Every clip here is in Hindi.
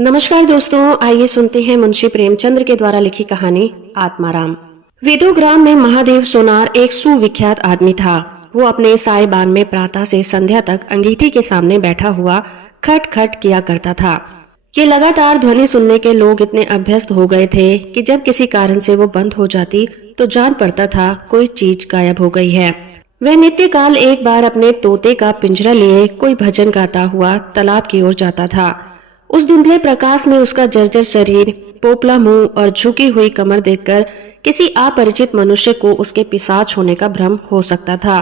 नमस्कार दोस्तों, आइए सुनते हैं मुंशी प्रेमचंद्र के द्वारा लिखी कहानी आत्माराम। वेदोग्राम में महादेव सोनार एक सुविख्यात आदमी था। वो अपने साइबान में प्रातः से संध्या तक अंगीठी के सामने बैठा हुआ खट खट किया करता था। ये लगातार ध्वनि सुनने के लोग इतने अभ्यस्त हो गए थे कि जब किसी कारण से वो बंद हो जाती तो जान पड़ता था कोई चीज गायब हो गई है। वह नित्य काल एक बार अपने तोते का पिंजरा लिए कोई भजन गाता हुआ तालाब की ओर जाता था। उस धुंधले प्रकाश में उसका जर्जर शरीर, पोपला मुंह और झुकी हुई कमर देखकर किसी अपरिचित मनुष्य को उसके पिशाच होने का भ्रम हो सकता था।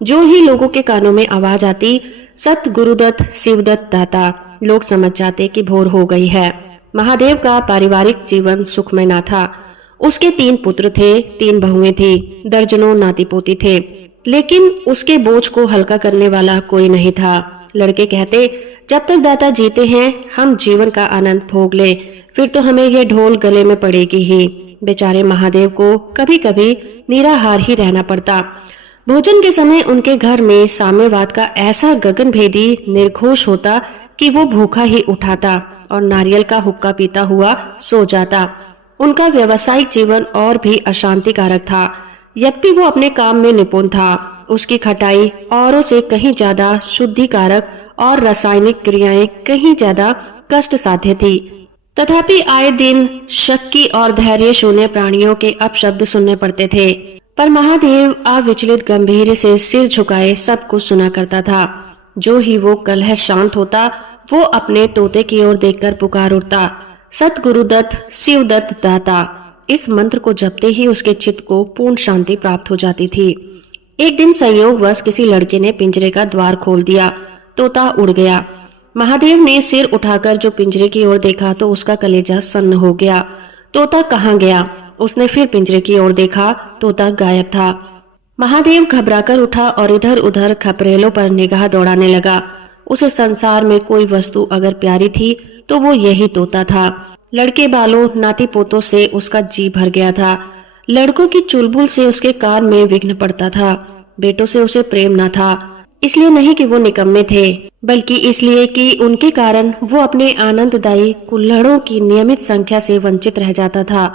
जो ही लोगों के कानों में आवाज आती, सत गुरुदत्त शिवदत्त दाता, लोग समझ जाते कि भोर हो गई है। महादेव का पारिवारिक जीवन सुखमय न था। उसके 3 पुत्र थे, 3 बहुएं थी, दर्जनों नाती पोती थे, लेकिन उसके बोझ को हल्का करने वाला कोई नहीं था। लड़के कहते, जब तक दाता जीते हैं हम जीवन का आनंद भोग ले, फिर तो हमें यह ढोल गले में पड़ेगी ही। बेचारे महादेव को कभी कभी निराहार ही रहना पड़ता। भोजन के समय उनके घर में साम्यवाद का ऐसा गगनभेदी निर्घोष होता कि वो भूखा ही उठाता और नारियल का हुक्का पीता हुआ सो जाता। उनका व्यावसायिक जीवन और भी अशांतिकारक था। यद्यपि वो अपने काम में निपुण था, उसकी खटाई औरों से कहीं ज्यादा शुद्धिकारक और रासायनिक क्रियाएं कहीं ज्यादा कष्ट साध्य थी। तथापि आए दिन शक्की और धैर्य शून्य प्राणियों के अपशब्द सुनने पड़ते थे, पर महादेव अविचलित गंभीर से सिर झुकाए सब कुछ सुना करता था। जो ही वो कलह शांत होता, वो अपने तोते की ओर देखकर पुकार उठता, सत गुरुदत्त शिवदत्त दाता। इस मंत्र को जपते ही उसके चित्त को पूर्ण शांति प्राप्त हो जाती थी। एक दिन संयोगवश किसी लड़के ने पिंजरे का द्वार खोल दिया। तोता उड़ गया। महादेव ने सिर उठाकर जो पिंजरे की ओर देखा तो उसका कलेजा सन्न हो गया। तोता कहाँ गया? उसने फिर पिंजरे की ओर देखा, तोता गायब था। महादेव घबराकर उठा और इधर उधर खपरेलों पर निगाह दौड़ाने लगा। उसे संसार में कोई वस्तु अगर प्यारी थी तो वो यही तोता था। लड़के बालों नाती पोतों से उसका जी भर गया था। लड़कों की चुलबुल से उसके कान में विघ्न पड़ता था। बेटों से उसे प्रेम न था, इसलिए नहीं कि वो निकम्मे थे, बल्कि इसलिए कि उनके कारण वो अपने आनंददायी कुल्हड़ों की नियमित संख्या से वंचित रह जाता था।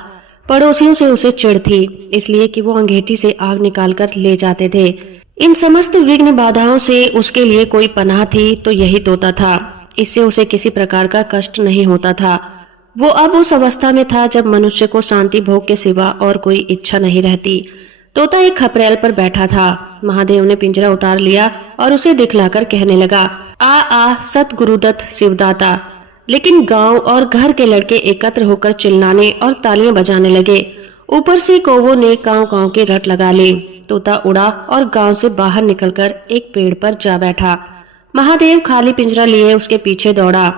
पड़ोसियों से उसे चिढ़ थी, इसलिए कि वो अंगीठी से आग निकालकर ले जाते थे। इन समस्त विघ्न बाधाओं से उसके लिए कोई पनाह थी तो यही तोता था। इससे उसे किसी प्रकार का कष्ट नहीं होता था। वो अब उस अवस्था में था जब मनुष्य को शांति भोग के सिवा और कोई इच्छा नहीं रहती। तोता एक खपरेल पर बैठा था। महादेव ने पिंजरा उतार लिया और उसे दिखलाकर कहने लगा, आ सत गुरुदत्त शिवदाता। लेकिन गांव और घर के लड़के एकत्र होकर चिल्लाने और तालियां बजाने लगे। ऊपर से कौवों ने कांव कांव के रट लगा ली। तोता उड़ा और गांव से बाहर निकलकर एक पेड़ पर जा बैठा। महादेव खाली पिंजरा लिए उसके पीछे दौड़ा।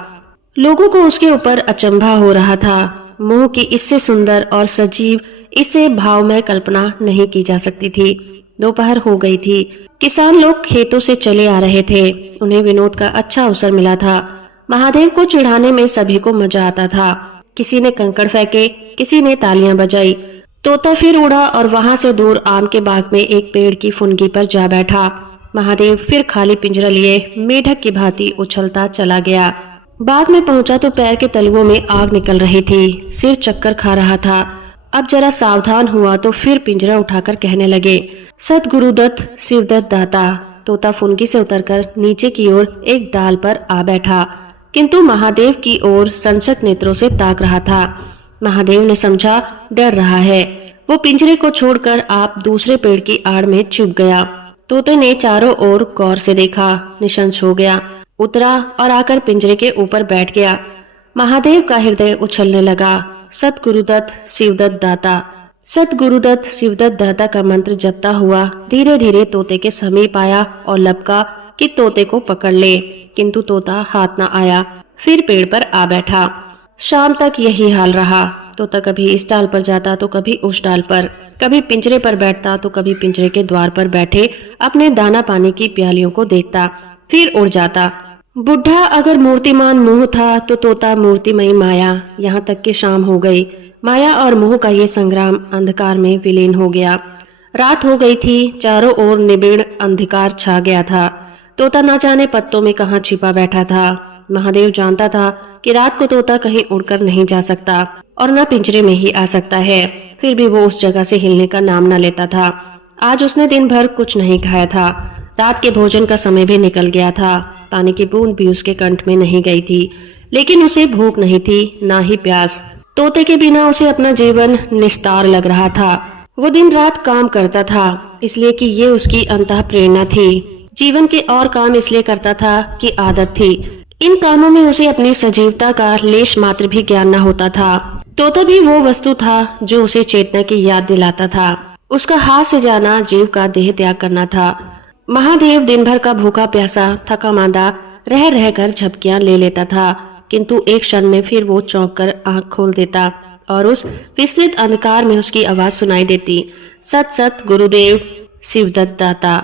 लोगों को उसके ऊपर अचंभा हो रहा था। मोह की इससे सुंदर और सजीव, इससे भावमय कल्पना नहीं की जा सकती थी। दोपहर हो गई थी। किसान लोग खेतों से चले आ रहे थे। उन्हें विनोद का अच्छा अवसर मिला था। महादेव को चिढ़ाने में सभी को मजा आता था। किसी ने कंकड़ फेंके, किसी ने तालियां बजाई। तोता फिर उड़ा और वहां से दूर आम के बाग में एक पेड़ की फुनगी पर जा बैठा। महादेव फिर खाली पिंजरा लिए मेढक की भांति उछलता चला गया। बाग में पहुंचा तो पैर के तलवों में आग निकल रही थी। सिर चक्कर खा रहा था। अब जरा सावधान हुआ तो फिर पिंजरा उठाकर कहने लगे, सत गुरुदत्त शिवदत्त दाता। तोता फुनगी से उतरकर नीचे की ओर एक डाल पर आ बैठा, किंतु महादेव की ओर संशक नेत्रों से ताक रहा था। महादेव ने समझा डर रहा है। वो पिंजरे को छोड़कर आप दूसरे पेड़ की आड़ में छुप गया। तोते ने चारों ओर गौर से देखा, निशंस हो गया, उतरा और आकर पिंजरे के ऊपर बैठ गया। महादेव का हृदय उछलने लगा। सत गुरुदत्त शिवदत्त दाता, सत गुरुदत्त शिवदत्त दाता का मंत्र जपता हुआ धीरे धीरे तोते के समीप आया और लपका कि तोते को पकड़ ले, किंतु तोता हाथ न आया। फिर पेड़ पर आ बैठा। शाम तक यही हाल रहा। तोता कभी इस डाल पर जाता तो कभी उस डाल पर, कभी पिंजरे पर बैठता तो कभी पिंजरे के द्वार पर बैठे अपने दाना पानी की प्यालियों को देखता, फिर उड़ जाता। बुढ़ा अगर मूर्तिमान मोह था तो तोता मूर्तिमयी माया। यहाँ तक कि शाम हो गई। माया और मोह का ये संग्राम अंधकार में विलीन हो गया। रात हो गई थी। चारों ओर निबिड़ अंधकार छा गया था। तोता न जाने पत्तों में कहाँ छिपा बैठा था। महादेव जानता था कि रात को तोता कहीं उड़कर नहीं जा सकता और न पिंजरे में ही आ सकता है। फिर भी वो उस जगह से हिलने का नाम न लेता था। आज उसने दिन भर कुछ नहीं खाया था। रात के भोजन का समय भी निकल गया था। पानी की बूंद भी उसके कंठ में नहीं गई थी, लेकिन उसे भूख नहीं थी, ना ही प्यास। तोते के बिना उसे अपना जीवन निस्तार लग रहा था। वो दिन रात काम करता था, इसलिए कि ये उसकी अंतः प्रेरणा थी। जीवन के और काम इसलिए करता था कि आदत थी। इन कामों में उसे अपनी सजीवता का लेश मात्र भी ज्ञान न होता था। तोता भी वो वस्तु था जो उसे चेतना की याद दिलाता था। उसका हाथ से जाना जीव का देह त्याग करना था। महादेव दिन भर का भूखा प्यासा थका मांदा रह रहकर झपकियां ले लेता था, किंतु एक क्षण में फिर वो चौंक कर आंख खोल देता और उस विस्तृत अंधकार में उसकी आवाज सुनाई देती, सत सत गुरुदेव शिवदत्त दाता।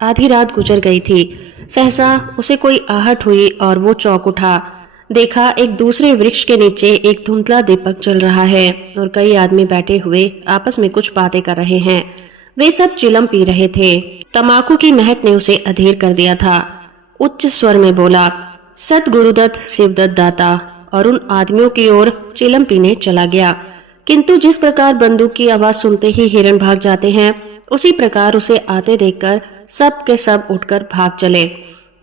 आधी रात गुजर गई थी। सहसा उसे कोई आहट हुई और वो चौंक उठा। देखा एक दूसरे वृक्ष के नीचे एक धुंधला दीपक जल रहा है और कई आदमी बैठे हुए आपस में कुछ बातें कर रहे हैं। वे सब चिलम पी रहे थे। तमाकू की महक ने उसे अधीर कर दिया था। उच्च स्वर में बोला, सत गुरुदत्त शिवदत्त दाता, और उन आदमियों की ओर चिलम पीने चला गया। किंतु जिस प्रकार बंदूक की आवाज सुनते ही हिरण भाग जाते हैं, उसी प्रकार उसे आते देखकर सब के सब उठकर भाग चले।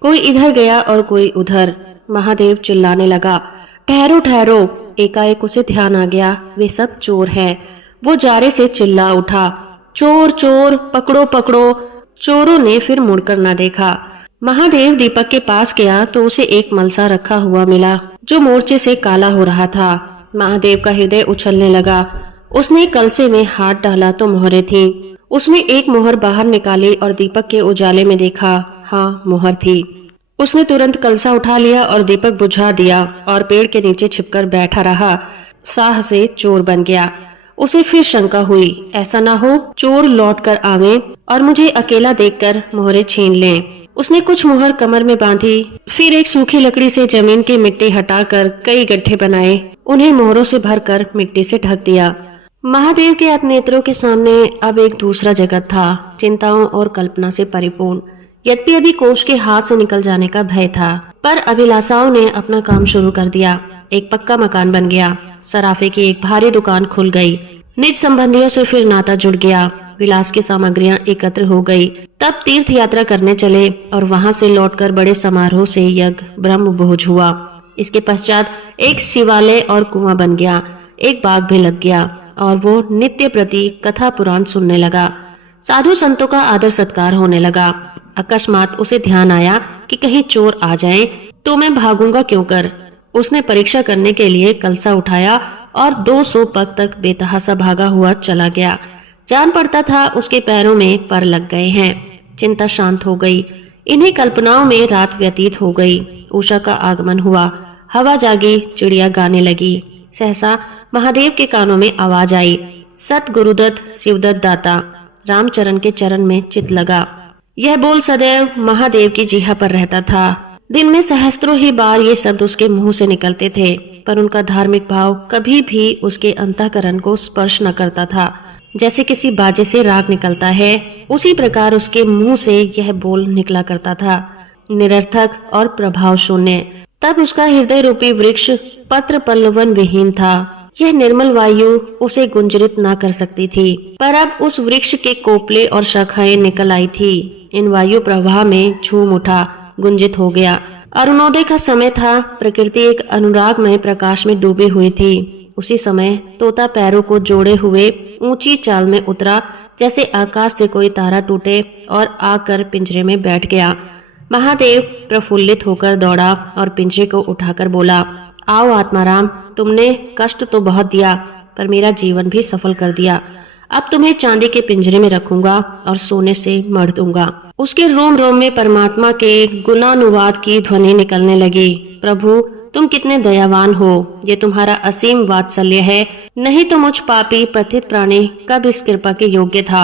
कोई इधर गया और कोई उधर। महादेव चिल्लाने लगा, ठहरो ठहरो। एकाएक उसे ध्यान आ गया, वे सब चोर हैं। वो जारे से चिल्ला उठा, चोर चोर, पकड़ो पकड़ो। चोरों ने फिर मुड़कर न देखा। महादेव दीपक के पास गया तो उसे एक मलसा रखा हुआ मिला जो मोर्चे से काला हो रहा था। महादेव का हृदय उछलने लगा। उसने कलसे में हाथ डाला तो मोहरें थीं। उसने एक मोहर बाहर निकाली और दीपक के उजाले में देखा, हाँ मोहर थी। उसने तुरंत कलसा उठा लिया और दीपक बुझा दिया और पेड़ के नीचे छिपकर बैठा रहा। साह से चोर बन गया। उसे फिर शंका हुई, ऐसा ना हो चोर लौट कर आवे और मुझे अकेला देखकर मोहरें छीन लें। उसने कुछ मोहर कमर में बांधी, फिर एक सूखी लकड़ी से जमीन की मिट्टी हटाकर कई गड्ढे बनाए, उन्हें मोहरों से भरकर मिट्टी से ढक दिया। महादेव के नेत्रों के सामने अब एक दूसरा जगत था, चिंताओं और कल्पना से परिपूर्ण। यद्यपि अभी कोष के हाथ से निकल जाने का भय था, पर अभिलाषाओं ने अपना काम शुरू कर दिया। एक पक्का मकान बन गया। सराफे की एक भारी दुकान खुल गई। निज संबंधियों से फिर नाता जुड़ गया। विलास की सामग्रियां एकत्र हो गई। तब तीर्थ यात्रा करने चले और वहां से लौटकर बड़े समारोह से यज्ञ ब्रह्म भोज हुआ। इसके पश्चात एक शिवालय और कुआं बन गया। एक बाग भी लग गया और वो नित्य प्रति कथा पुराण सुनने लगा। साधु संतों का आदर सत्कार होने लगा। अकस्मात उसे ध्यान आया कि कहीं चोर आ जाएं तो मैं भागूंगा क्यों कर। उसने परीक्षा करने के लिए कलसा उठाया और 200 पग तक बेतहासा भागा हुआ चला गया। जान पड़ता था उसके पैरों में पर लग गए हैं। चिंता शांत हो गई। इन्हीं कल्पनाओं में रात व्यतीत हो गई। उषा का आगमन हुआ। हवा जागी, चिड़िया गाने लगी। सहसा महादेव के कानों में आवाज आई, सत गुरुदत्त शिवदत्त दाता। रामचरण के चरण में चित लगा। यह बोल सदैव महादेव की जीहा पर रहता था। दिन में सहस्त्रों ही बार ये शब्द उसके मुंह से निकलते थे, पर उनका धार्मिक भाव कभी भी उसके अंतःकरण को स्पर्श न करता था। जैसे किसी बाजे से राग निकलता है, उसी प्रकार उसके मुंह से यह बोल निकला करता था, निरर्थक और प्रभाव शून्य। तब उसका हृदय रूपी वृक्ष पत्र पल्लवन विहीन था। यह निर्मल वायु उसे गुंजरित ना कर सकती थी, पर अब उस वृक्ष के कोपले और शाखाएं निकल आई थी। इन वायु प्रवाह में झूम उठा, गुंजित हो गया। अरुणोदय का समय था। प्रकृति एक अनुरागमय प्रकाश में डूबी हुई थी। उसी समय तोता पैरों को जोड़े हुए ऊंची चाल में उतरा, जैसे आकाश से कोई तारा टूटे, और आकर पिंजरे में बैठ गया। महादेव प्रफुल्लित होकर दौड़ा और पिंजरे को उठाकर बोला, आओ आत्माराम, तुमने कष्ट तो बहुत दिया, पर मेरा जीवन भी सफल कर दिया। अब तुम्हें चांदी के पिंजरे में रखूंगा और सोने से मढ़ दूंगा। उसके रोम रोम में परमात्मा के गुणानुवाद की ध्वनि निकलने लगी। प्रभु, तुम कितने दयावान हो, ये तुम्हारा असीम वात्सल्य है। नहीं तो मुझ पापी पतित प्राणी कब इस कृपा के योग्य था।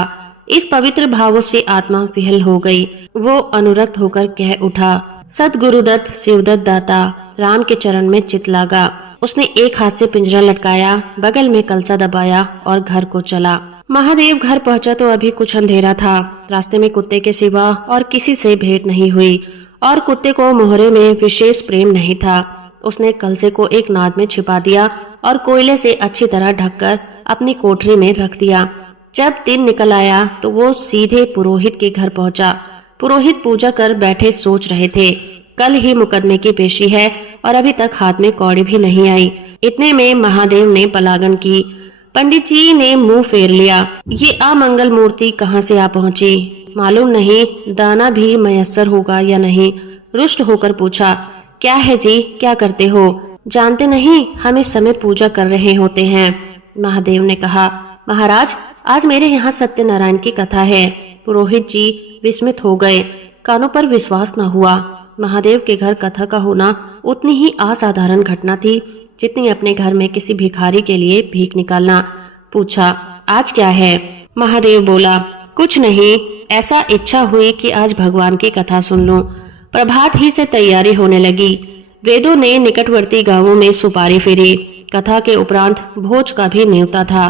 इस पवित्र भावों से आत्मा विहल हो गई। वो अनुरक्त होकर कह उठा, सत गुरुदत्त शिवदत्त दाता। राम के चरण में चित लागा। उसने एक हाथ से पिंजरा लटकाया, बगल में कलसा दबाया और घर को चला। महादेव घर पहुंचा तो अभी कुछ अंधेरा था। रास्ते में कुत्ते के सिवा और किसी से भेंट नहीं हुई और कुत्ते को मोहरे में विशेष प्रेम नहीं था। उसने कलसे को एक नाद में छिपा दिया और कोयले से अच्छी तरह ढककर अपनी कोठरी में रख दिया। जब दिन निकल आया तो वो सीधे पुरोहित के घर पहुंचा। पुरोहित पूजा कर बैठे सोच रहे थे, कल ही मुकदमे की पेशी है और अभी तक हाथ में कौड़ी भी नहीं आई। इतने में महादेव ने पलागन की। पंडित जी ने मुंह फेर लिया। ये अमंगल मूर्ति कहाँ से आ पहुंची, मालूम नहीं दाना भी मयस्सर होगा या नहीं। रुष्ट होकर पूछा, क्या है जी, क्या करते हो? जानते नहीं हम इस समय पूजा कर रहे होते हैं। महादेव ने कहा, महाराज आज मेरे यहाँ सत्यनारायण की कथा है। पुरोहित जी विस्मित हो गए, कानों पर विश्वास न हुआ। महादेव के घर कथा का होना उतनी ही असाधारण घटना थी जितनी अपने घर में किसी भिखारी के लिए भीख निकालना। पूछा, आज क्या है? महादेव बोला, कुछ नहीं, ऐसा इच्छा हुई कि आज भगवान की कथा सुन लूं। प्रभात ही से तैयारी होने लगी। वेदों ने निकटवर्ती गांवों में सुपारी फेरी। कथा के उपरांत भोज का भी न्योता था।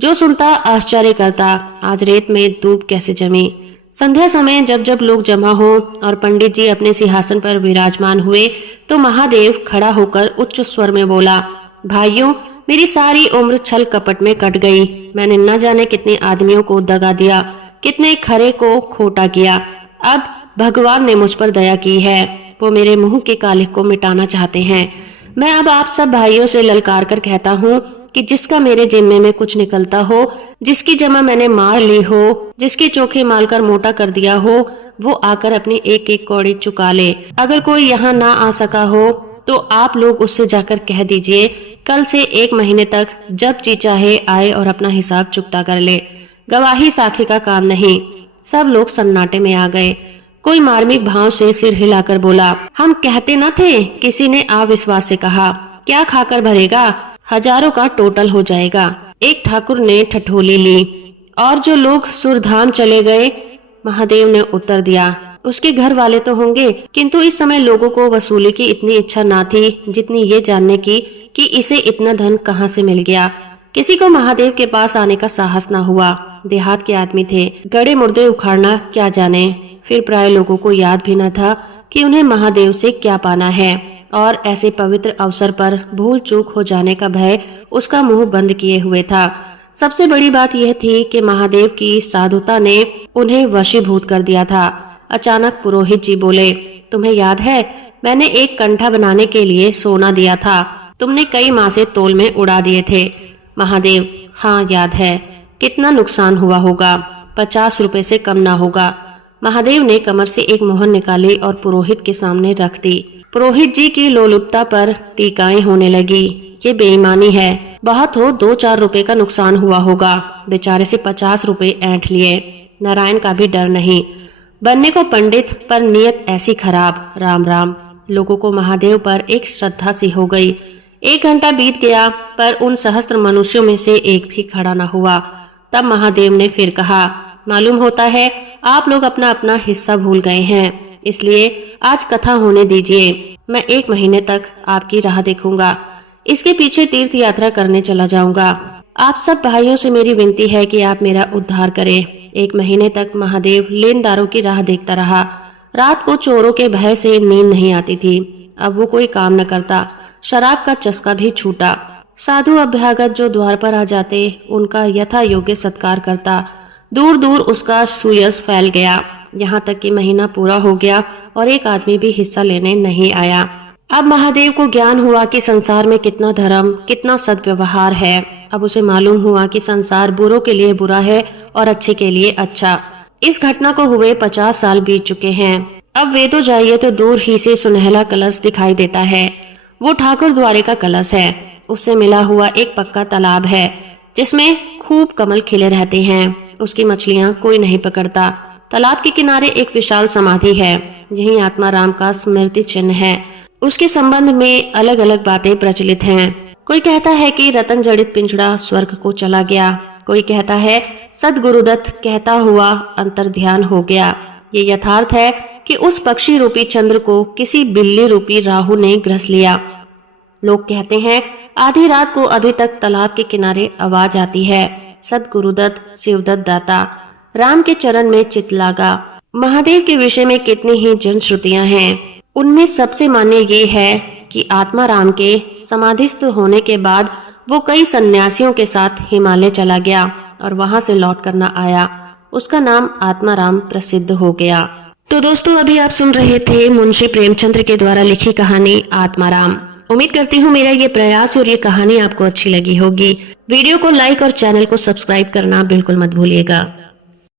जो सुनता आश्चर्य करता, आज रेत में दूब कैसे जमी। संध्या समय जब जब लोग जमा हो और पंडित जी अपने सिंहासन पर विराजमान हुए तो महादेव खड़ा होकर उच्च स्वर में बोला, भाइयों, मेरी सारी उम्र छल कपट में कट गई। मैंने न जाने कितने आदमियों को दगा दिया, कितने खरे को खोटा किया। अब भगवान ने मुझ पर दया की है, वो मेरे मुंह के काले को मिटाना चाहते हैं। मैं अब आप सब भाइयों से ललकार कर कहता हूँ कि जिसका मेरे जिम्मे में कुछ निकलता हो, जिसकी जमा मैंने मार ली हो, जिसके चोखे मालकर मोटा कर दिया हो, वो आकर अपनी एक एक कौड़ी चुका ले। अगर कोई यहाँ ना आ सका हो तो आप लोग उससे जाकर कह दीजिए, कल से 1 महीने तक जब जी चाहे आए और अपना हिसाब चुकता कर ले। गवाही साखी का काम नहीं। सब लोग सन्नाटे में आ गए। कोई मार्मिक भाव से सिर हिलाकर बोला, हम कहते न थे? किसी ने अविश्वास से कहा, क्या खाकर भरेगा, हजारों का टोटल हो जाएगा। एक ठाकुर ने ठठोली ली। और जो लोग सुरधाम चले गए? महादेव ने उत्तर दिया, उसके घर वाले तो होंगे, किंतु इस समय लोगों को वसूली की इतनी इच्छा ना थी जितनी ये जानने की कि इसे इतना धन कहाँ से मिल गया। किसी को महादेव के पास आने का साहस न हुआ। देहात के आदमी थे, गड़े मुर्दे उखाड़ना क्या जाने। फिर प्राय लोगों को याद भी न था कि उन्हें महादेव से क्या पाना है, और ऐसे पवित्र अवसर पर भूल चूक हो जाने का भय उसका मुंह बंद किए हुए था। सबसे बड़ी बात यह थी कि महादेव की साधुता ने उन्हें वशीभूत कर दिया था। अचानक पुरोहित जी बोले, तुम्हें याद है मैंने एक कंठा बनाने के लिए सोना दिया था, तुमने कई मासे तोल में उड़ा दिए थे। महादेव, हाँ याद है। कितना नुकसान हुआ होगा? 50 रुपए से कम ना होगा। महादेव ने कमर से एक मोहर निकाली और पुरोहित के सामने रख दी। पुरोहित जी की लोलुपता पर टीकाएं होने लगी। ये बेईमानी है, बहुत हो 2-4 रुपए का नुकसान हुआ होगा। बेचारे से 50 रुपए ऐंठ लिए। नारायण का भी डर नहीं, बनने को पंडित पर नियत ऐसी खराब। राम राम। लोगों को महादेव पर एक श्रद्धा सी हो गई। 1 घंटा बीत गया पर उन सहस्त्र मनुष्यों में से एक भी खड़ा न हुआ। तब महादेव ने फिर कहा, मालूम होता है आप लोग अपना अपना हिस्सा भूल गए हैं, इसलिए आज कथा होने दीजिए। मैं 1 महीने तक आपकी राह देखूंगा, इसके पीछे तीर्थ यात्रा करने चला जाऊंगा। आप सब भाइयों से मेरी विनती है कि आप मेरा उद्धार करें। 1 महीने तक महादेव लेनदारों की राह देखता रहा। रात को चोरों के भय से नींद नहीं आती थी। अब वो कोई काम न करता। शराब का चस्का भी छूटा। साधु अभ्यागत जो द्वार पर आ जाते उनका यथा योग्य सत्कार करता। दूर दूर उसका सुयश फैल गया। यहाँ तक कि महीना पूरा हो गया और एक आदमी भी हिस्सा लेने नहीं आया। अब महादेव को ज्ञान हुआ कि संसार में कितना धर्म, कितना सद्व्यवहार है। अब उसे मालूम हुआ कि संसार बुरों के लिए बुरा है और अच्छे के लिए अच्छा। इस घटना को हुए 50 साल बीत चुके हैं। अब वेदों जाइए तो दूर ही से सुनहला कलश दिखाई देता है। वो ठाकुर द्वारे का कलश है। उससे मिला हुआ एक पक्का तालाब है जिसमें खूब कमल खिले रहते हैं। उसकी मछलियां कोई नहीं पकड़ता। तालाब के किनारे एक विशाल समाधि है, यही आत्मा राम का स्मृति चिन्ह है। उसके संबंध में अलग अलग बातें प्रचलित हैं। कोई कहता है कि रतन जड़ित पिंजड़ा स्वर्ग को चला गया। कोई कहता है सदगुरुदत्त कहता हुआ अंतर ध्यान हो गया। ये यथार्थ है कि उस पक्षी रूपी चंद्र को किसी बिल्ली रूपी राहु ने ग्रस लिया। लोग कहते हैं आधी रात को अभी तक तालाब के किनारे आवाज आती है, सदगुरुदत्त शिवदत्त दाता। राम के चरण में चित लागा। महादेव के विषय में कितनी ही जनश्रुतियां हैं। उनमें सबसे मान्य ये है कि आत्माराम के समाधिस्थ होने के बाद वो कई सन्यासियों के साथ हिमालय चला गया और वहां से लौट कर न आया। उसका नाम आत्माराम प्रसिद्ध हो गया। तो दोस्तों, अभी आप सुन रहे थे मुंशी प्रेमचंद्र के द्वारा लिखी कहानी आत्माराम। उम्मीद करती हूँ मेरा ये प्रयास और ये कहानी आपको अच्छी लगी होगी। वीडियो को लाइक और चैनल को सब्सक्राइब करना बिल्कुल मत भूलिएगा।